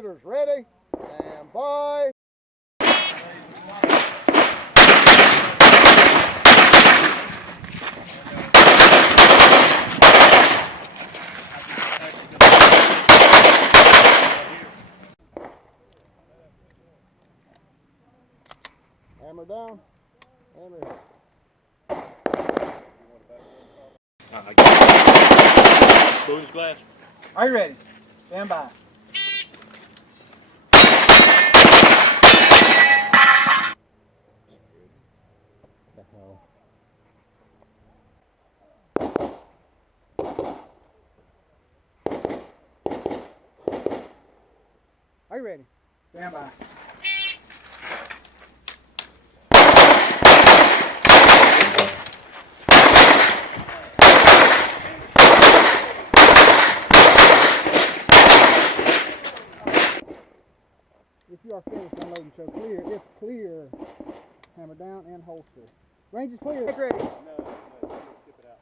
Shooters ready. Stand by. Hammer down. Hammer. Spoon's glass. Are you ready? Stand by. The hell. Are you ready? Stand by. If you are finished unloading, show clear. If clear, hammer down and holster. Range is clear. Get ready. No, skip it out.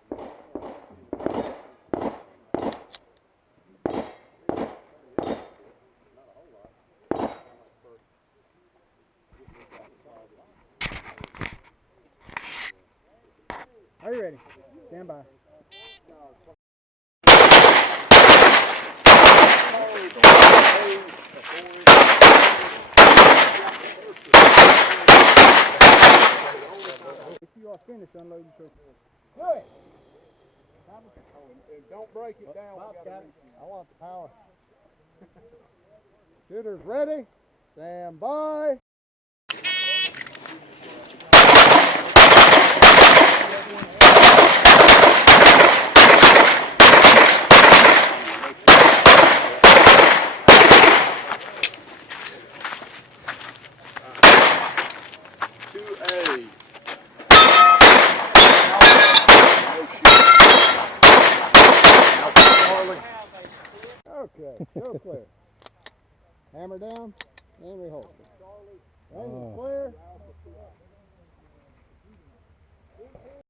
Are you ready? Stand by. If you are finished unloading, show clear. Good. And don't break it down. I want the power. Shooters ready. Stand by. Okay, go clear. Hammer down and reholster. Range is clear.